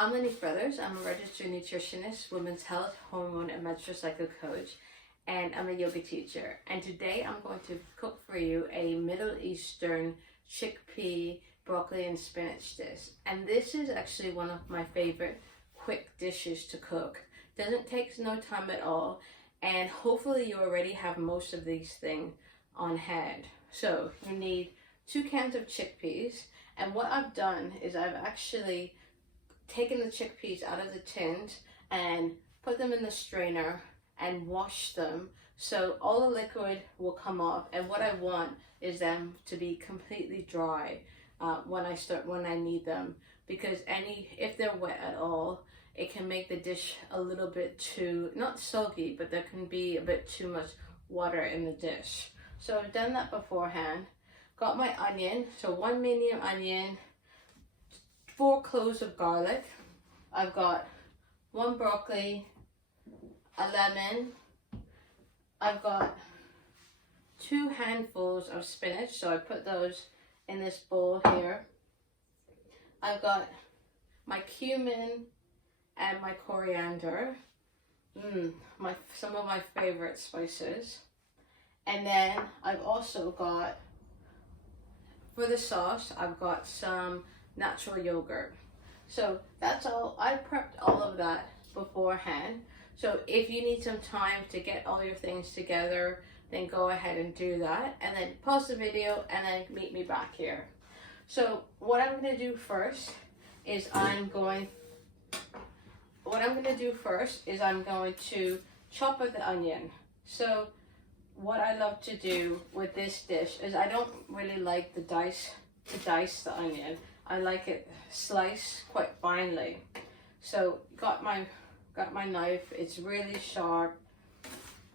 I'm Lenny Brothers. I'm a registered nutritionist, women's health, hormone, and menstrual cycle coach, and I'm a yoga teacher. And today I'm going to cook for you a Middle Eastern chickpea, broccoli, and spinach dish. And this is actually one of my favorite quick dishes to cook. Doesn't take no time at all, and hopefully you already have most of these things on hand. So you need 2 cans of chickpeas, and what I've done is I've actually taken the chickpeas out of the tins and put them in the strainer and washed them so all the liquid will come off. And what I want is them to be completely dry when I need them, because if they're wet at all, it can make the dish a little bit too, not soggy, but there can be a bit too much water in the dish. So I've done that beforehand. Got my onion, so 1 medium onion, 4 cloves of garlic. I've got 1 broccoli, a lemon. I've got 2 handfuls of spinach, so I put those in this bowl here. I've got my cumin and my coriander, some of my favorite spices. And then I've also got, for the sauce, I've got some natural yogurt. So that's all. I prepped all of that beforehand. So if you need some time to get all your things together, then go ahead and do that, and then pause the video and then meet me back here. So what I'm going to do first is I'm going to chop up the onion. So what I love to do with this dish is I don't really like to dice the onion. I like it sliced quite finely. So got my knife. It's really sharp,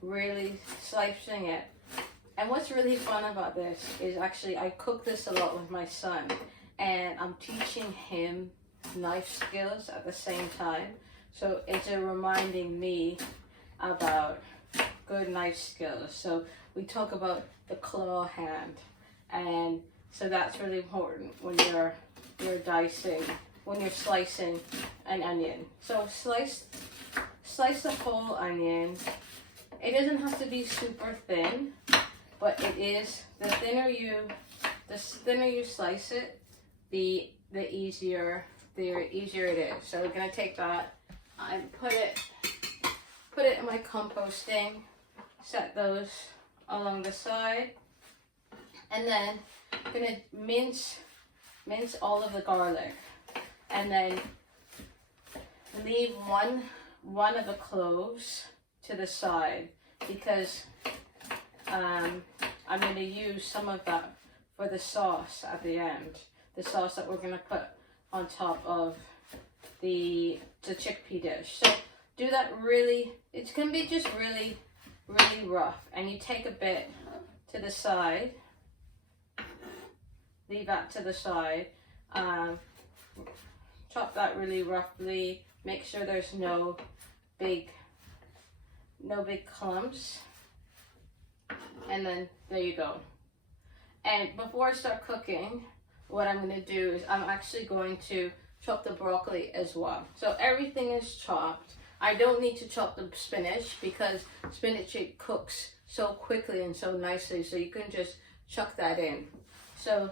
really slicing it. And what's really fun about this is actually I cook this a lot with my son, and I'm teaching him knife skills at the same time. So it's reminding me about good knife skills. So we talk about the claw hand, and so that's really important when you're slicing an onion. So slice the whole onion. It doesn't have to be super thin, but it is, the thinner you slice it, the easier it is. So we're gonna take that and put it in my composting, set those along the side, and then I'm gonna mince all of the garlic, and then leave one of the cloves to the side, because I'm going to use some of that for the sauce at the end, the sauce that we're going to put on top of the chickpea dish. So do that really, it can be just really, really rough, and you take a bit to the side, leave that to the side, chop that really roughly, make sure there's no big clumps, and then there you go. And before I start cooking, what I'm going to do is I'm actually going to chop the broccoli as well. So everything is chopped. I don't need to chop the spinach because spinach cooks so quickly and so nicely, so you can just chuck that in. So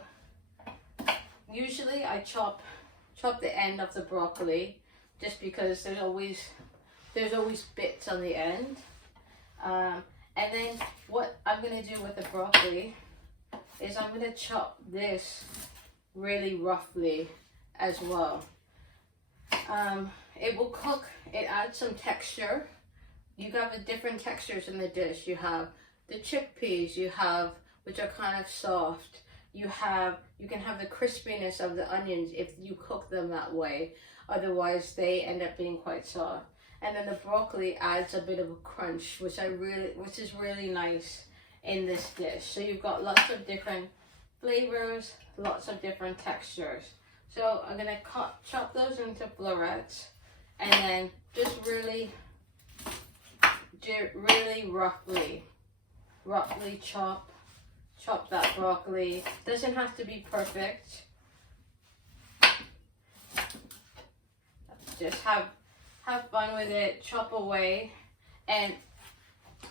usually I chop the end of the broccoli, just because there's always bits on the end. And then what I'm going to do with the broccoli is I'm going to chop this really roughly as well. It will cook, it adds some texture. You have the different textures in the dish. You have the chickpeas, which are kind of soft. You can have the crispiness of the onions if you cook them that way. Otherwise, they end up being quite soft. And then the broccoli adds a bit of a crunch, which is really nice in this dish. So you've got lots of different flavors, lots of different textures. So I'm gonna chop those into florets, and then just really roughly chop that broccoli. Doesn't have to be perfect. just have fun with it, chop away. And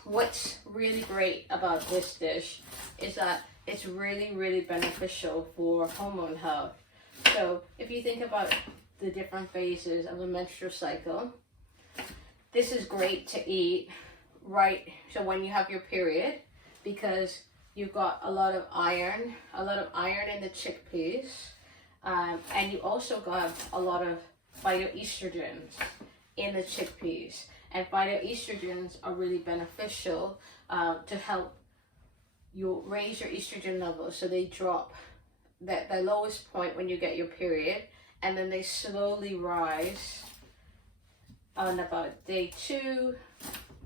what's really great about this dish is that it's really beneficial for hormone health. So if you think about the different phases of a menstrual cycle, this is great to eat so when you have your period, because you've got a lot of iron in the chickpeas, and you also got a lot of phytoestrogens in the chickpeas. And phytoestrogens are really beneficial to help you raise your estrogen levels, so they drop the lowest point when you get your period, and then they slowly rise on about day 2,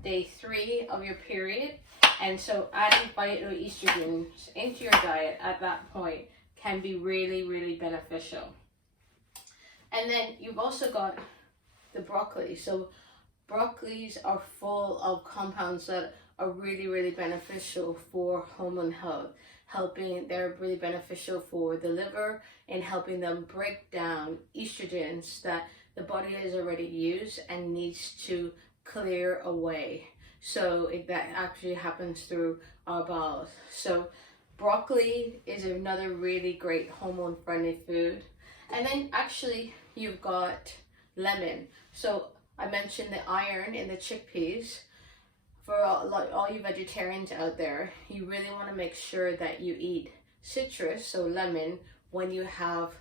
day 3 of your period. And so adding phytoestrogens into your diet at that point can be really beneficial. And then you've also got the broccoli. So broccolis are full of compounds that are really beneficial for hormone health. They're really beneficial for the liver and helping them break down estrogens that the body has already used and needs to clear away. So that actually happens through our bowels. So broccoli is another really great hormone-friendly food. And then actually you've got lemon. So I mentioned the iron in the chickpeas. For all you vegetarians out there, you really want to make sure that you eat citrus, so lemon, when you have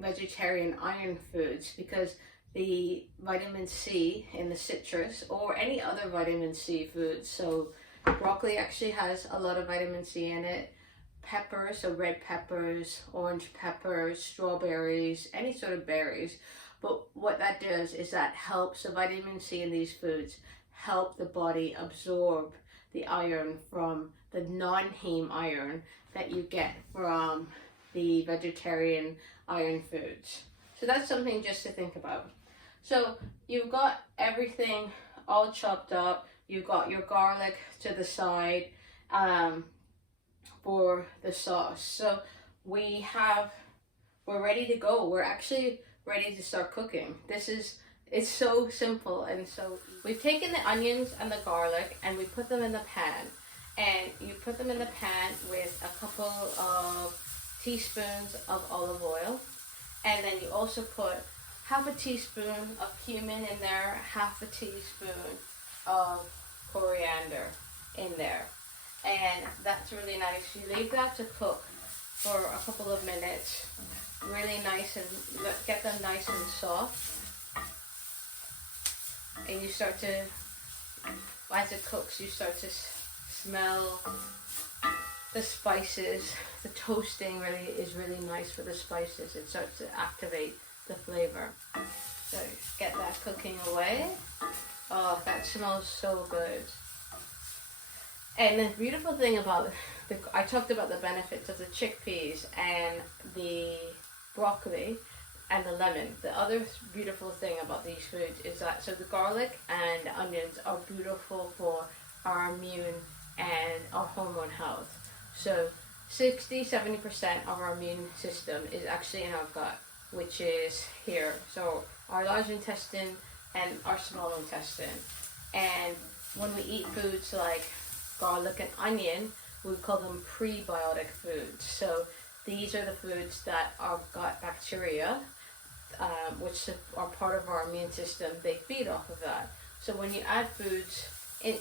vegetarian iron foods, because the vitamin C in the citrus, or any other vitamin C foods, so broccoli actually has a lot of vitamin C in it, peppers, so red peppers, orange peppers, strawberries, any sort of berries. But what that does is that helps the vitamin C in these foods help the body absorb the iron from the non-heme iron that you get from the vegetarian iron foods. So that's something just to think about. So you've got everything all chopped up. You've got your garlic to the side for the sauce. So we're ready to go. We're actually ready to start cooking. It's so simple, and so we've taken the onions and the garlic and we put them in the pan, and you put them in the pan with a couple of teaspoons of olive oil, and then you also put half a teaspoon of cumin in there, half a teaspoon of coriander in there, and that's really nice. You leave that to cook for a couple of minutes, really nice, and get them nice and soft. And you start to, as it cooks, you start to smell the spices. The toasting is really nice for the spices. It starts to activate the flavor. So get that cooking away. Oh, that smells so good. And the beautiful thing about I talked about the benefits of the chickpeas and the broccoli and the lemon. The other beautiful thing about these foods is that, so the garlic and the onions are beautiful for our immune and our hormone health. So 60-70% of our immune system is actually in our gut, which is here. So our large intestine and our small intestine. And when we eat foods like garlic and onion, we call them prebiotic foods. So these are the foods that our gut bacteria, which are part of our immune system, they feed off of that. So when you add foods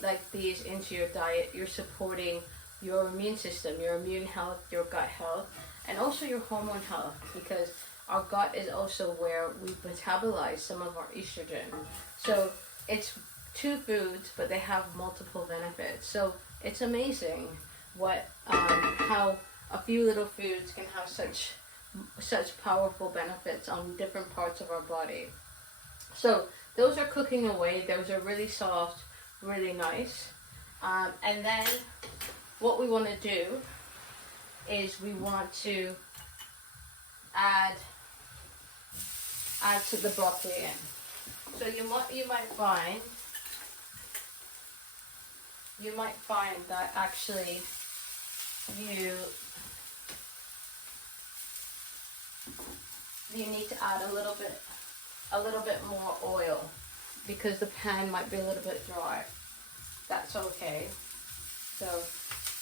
like these into your diet, you're supporting your immune system, your immune health, your gut health, and also your hormone health, because our gut is also where we metabolize some of our estrogen. So it's two foods, but they have multiple benefits. So it's amazing how a few little foods can have such powerful benefits on different parts of our body. So those are cooking away. Those are really soft, really nice. And then what we want to do is we want to add to the broccoli in. So you might find that actually you need to add a little bit a little bit more oil because the pan might be a little bit dry. That's okay. So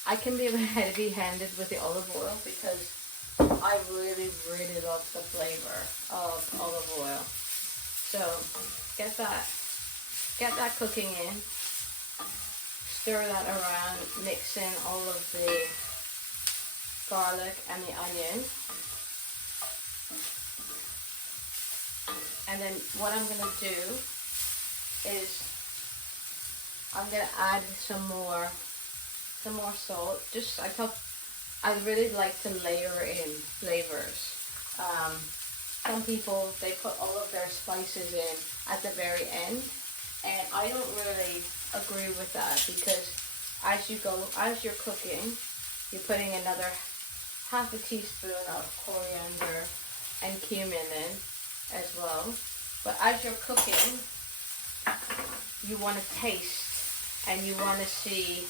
I can be a bit heavy-handed with the olive oil because I really, really love the flavor of olive oil. So get that cooking in. Stir that around, mix in all of the garlic and the onion. And then what I'm going to do is I'm going to add some more salt. Just I really like to layer in flavors. Some people, they put all of their spices in at the very end, and I don't really agree with that because as you're cooking, you're putting another half a teaspoon of coriander and cumin in as well. But as you're cooking, you want to taste and you want to see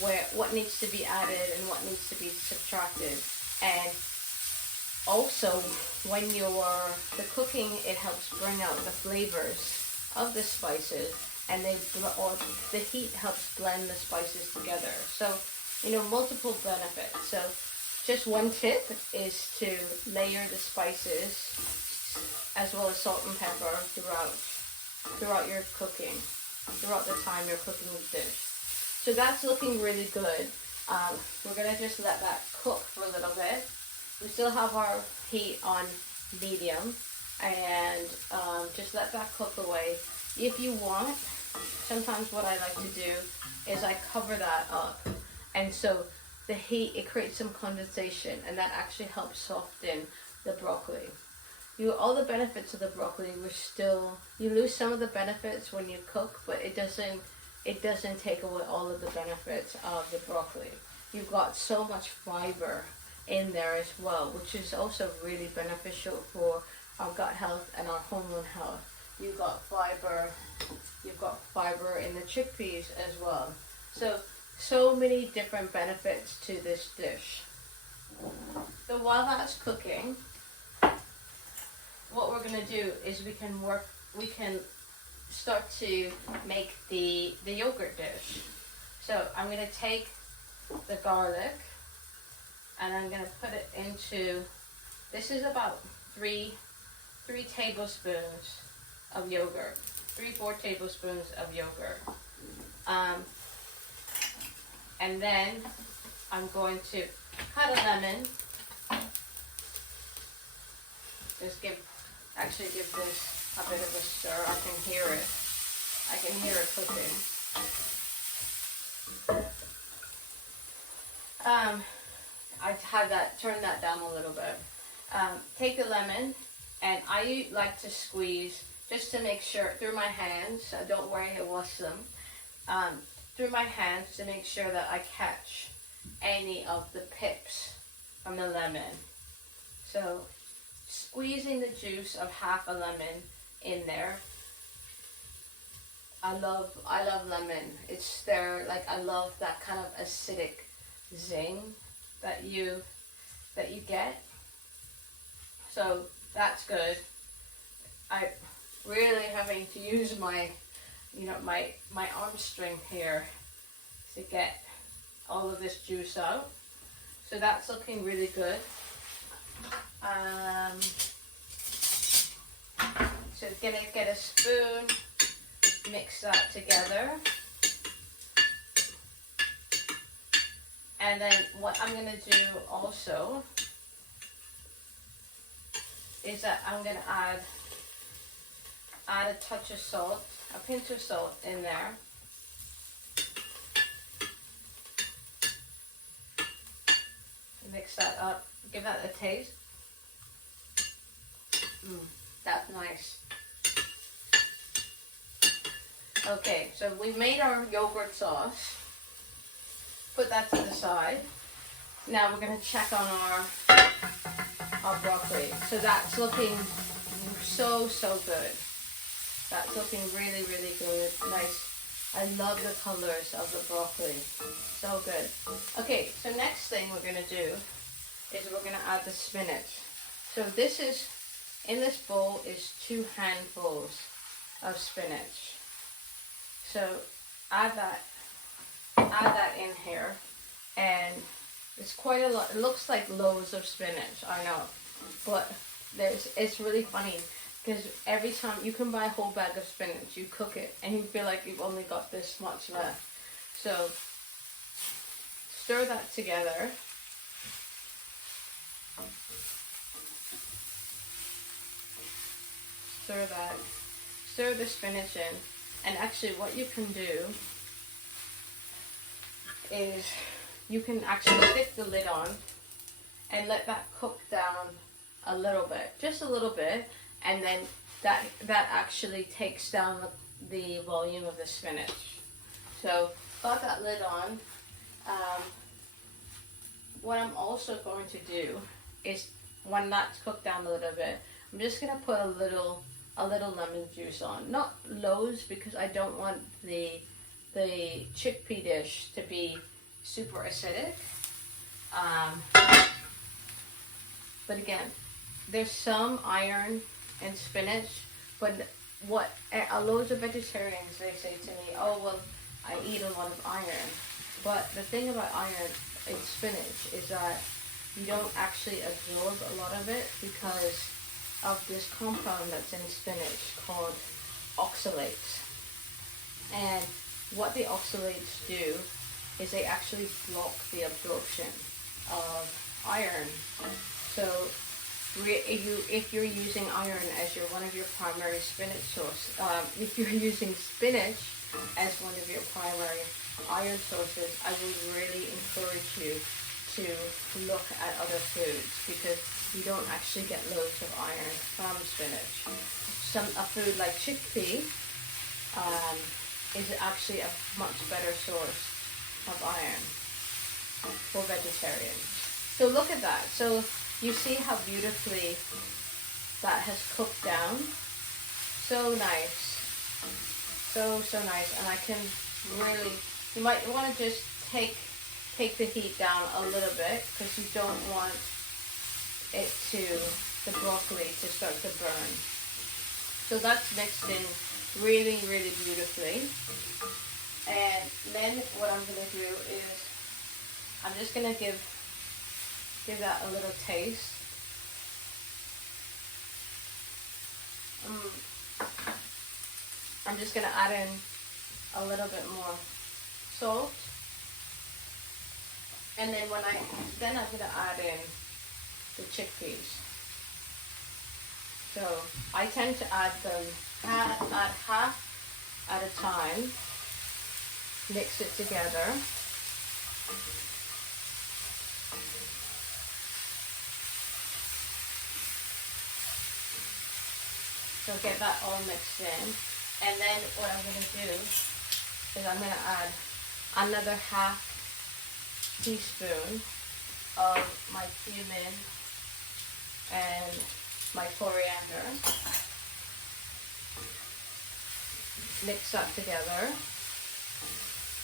what needs to be added and what needs to be subtracted. And also, when the cooking, it helps bring out the flavors of the spices, and the heat helps blend the spices together. So, multiple benefits. So, just one tip is to layer the spices as well as salt and pepper throughout your cooking, throughout the time you're cooking the dish. So that's looking really good. We're gonna just let that cook for a little bit. We still have our heat on medium, and just let that cook away. If you want, sometimes what I like to do is I cover that up, and so the heat, it creates some condensation, and that actually helps soften the broccoli. All the benefits of the broccoli, you lose some of the benefits when you cook, but it doesn't take away all of the benefits of the broccoli. You've got so much fiber in there as well, which is also really beneficial for our gut health and our hormone health. You've got fiber in the chickpeas as well. So many different benefits to this dish. So while that's cooking, what we're gonna do is we can start to make the yogurt dish. So I'm gonna take the garlic and I'm gonna put it into, this is about 3 tablespoons of yogurt, 3-4 tablespoons of yogurt. And then I'm going to cut a lemon. Just give this a bit of a stir. I can hear it cooking. Turn that down a little bit. Take the lemon, and I like to squeeze just to make sure through my hands. So don't worry, I wash them. Through my hands to make sure that I catch any of the pips from the lemon. So squeezing the juice of half a lemon in there. I love lemon. It's there, like, I love that kind of acidic zing that you get. So that's good. I really having to use my arm strength here to get all of this juice out. So that's looking really good. So gonna get a spoon, mix that together. And then what I'm gonna do also is that I'm gonna add a touch of salt, a pinch of salt in there. Mix that up, give that a taste. That's nice. Okay, so we've made our yogurt sauce. Put that to the side. Now we're gonna check on our broccoli. So that's looking so good. That's looking really, really good. Nice. I love the colors of the broccoli. So good. Okay, so next thing we're gonna do is we're gonna add the spinach. So this is in this bowl is 2 handfuls of spinach. So add that in here, and it's quite a lot. It looks like loads of spinach, I know, but it's really funny because every time you can buy a whole bag of spinach, you cook it and you feel like you've only got this much left. So stir that together. Stir the spinach in, and actually what you can do is you can actually stick the lid on and let that cook down a little bit, just a little bit, and then that actually takes down the volume of the spinach. So got that lid on. What I'm also going to do is, when that's cooked down a little bit, I'm just gonna put a little lemon juice on, not loads, because I don't want the chickpea dish to be super acidic. But again, there's some iron in spinach, but what loads of vegetarians, they say to me, oh well, I eat a lot of iron. But the thing about iron in spinach is that you don't actually absorb a lot of it because of this compound that's in spinach called oxalates. And what the oxalates do is they actually block the absorption of iron. So if you're using iron as one of your primary spinach source, if you're using spinach as one of your primary iron sources, I would really encourage you to look at other foods, because you don't actually get loads of iron from spinach. A food like chickpea is actually a much better source of iron for vegetarians. So look at that. So you see how beautifully that has cooked down. So nice. So nice. And I can really, you might want to just take the heat down a little bit, because you don't want the broccoli to start to burn. So that's mixed in really, really beautifully. And then what I'm going to do is I'm just going to give that a little taste. I'm just going to add in a little bit more salt. And then I'm going to add in the chickpeas. So I tend to add them half at a time, mix it together. So get that all mixed in. And then what I'm going to do is I'm going to add another half teaspoon of my cumin and my coriander. Mix that together.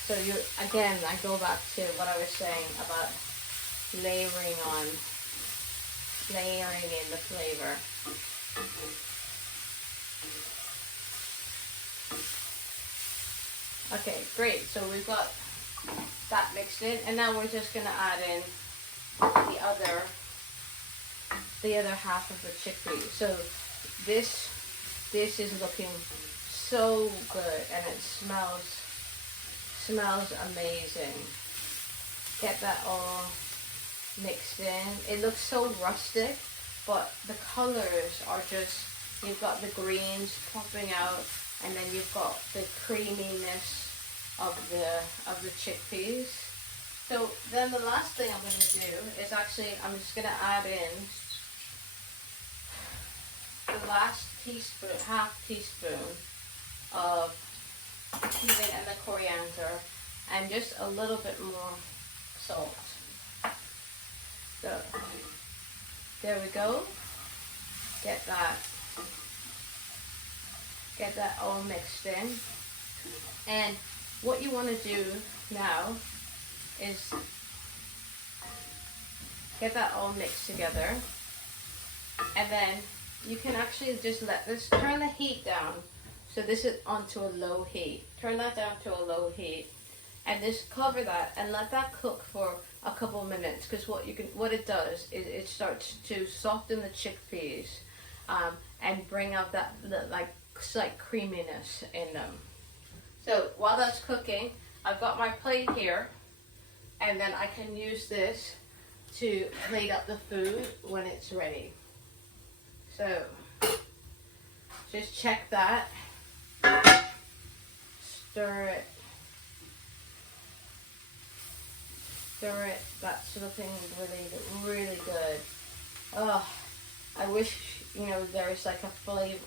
So again, I go back to what I was saying about layering in the flavor. Okay, great. So we've got that mixed in, and now we're just gonna add in the other half of the chickpea. So this is looking so good, and it smells amazing. Get that all mixed in. It looks so rustic, but the colors are just, you've got the greens popping out, and then you've got the creaminess of the chickpeas. So then the last thing I'm going to do is actually, I'm just going to add in the last teaspoon, half teaspoon of cumin and the coriander, and just a little bit more salt. So there we go. Get that all mixed in. And what you want to do now is get that all mixed together, and then you can actually just let this, turn the heat down. So this is onto a low heat. Turn that down to a low heat, and just cover that and let that cook for a couple minutes. Because what it does is it starts to soften the chickpeas, and bring out that like slight creaminess in them. So while that's cooking, I've got my plate here, and then I can use this to plate up the food when it's ready. So just check that. Stir it. Stir it. That's looking really, really good. Oh, I wish, there was like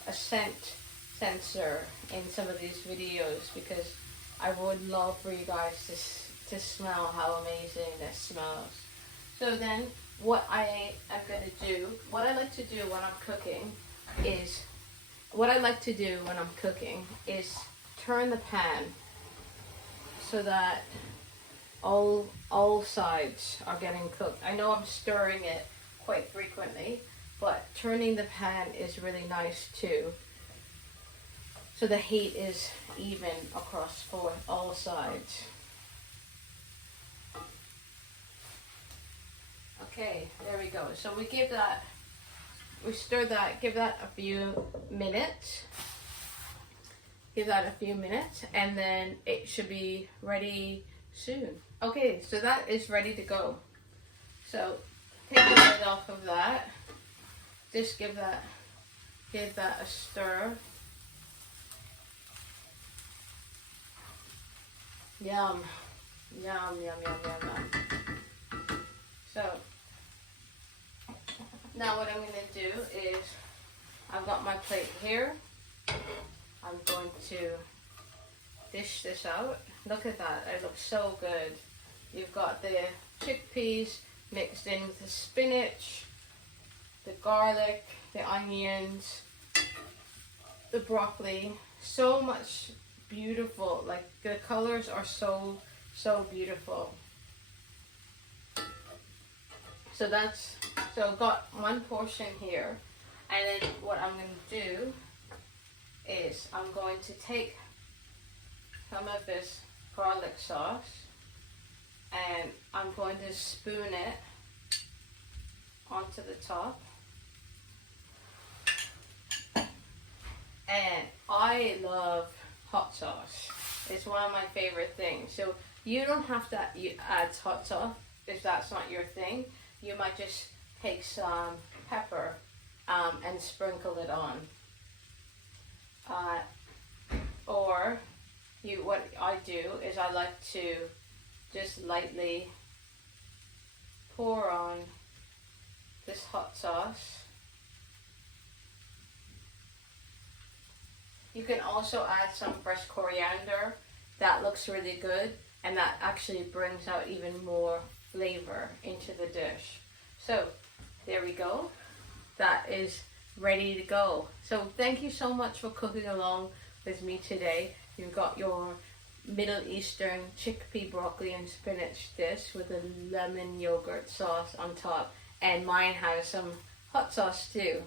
a scent sensor in some of these videos, because I would love for you guys to smell how amazing this smells. So then what I like to do when I'm cooking is turn the pan so that all sides are getting cooked. I know I'm stirring it quite frequently, but turning the pan is really nice too. So the heat is even across for all sides. Okay, there we go. So we stir that, give that a few minutes. And then it should be ready soon. Okay, so that is ready to go. So take the lid off of that. Just give that a stir. Yum, yum, yum, yum, yum, yum. So now what I'm going to do is, I've got my plate here. I'm going to dish this out. Look at that, it looks so good. You've got the chickpeas mixed in with the spinach, the garlic, the onions, the broccoli. So much beautiful, like the colors are so beautiful. So I've got one portion here, and then what I'm going to do is I'm going to take some of this garlic sauce and I'm going to spoon it onto the top. And I love hot sauce. It's one of my favorite things. So you don't have to add hot sauce if that's not your thing. You might just take some pepper and sprinkle it on. What I do is I like to just lightly pour on this hot sauce. You can also add some fresh coriander. That looks really good, and that actually brings out even more flavor into the dish. So there we go. That is ready to go. So thank you so much for cooking along with me today. You've got your Middle Eastern chickpea broccoli and spinach dish with a lemon yogurt sauce on top, and mine has some hot sauce too.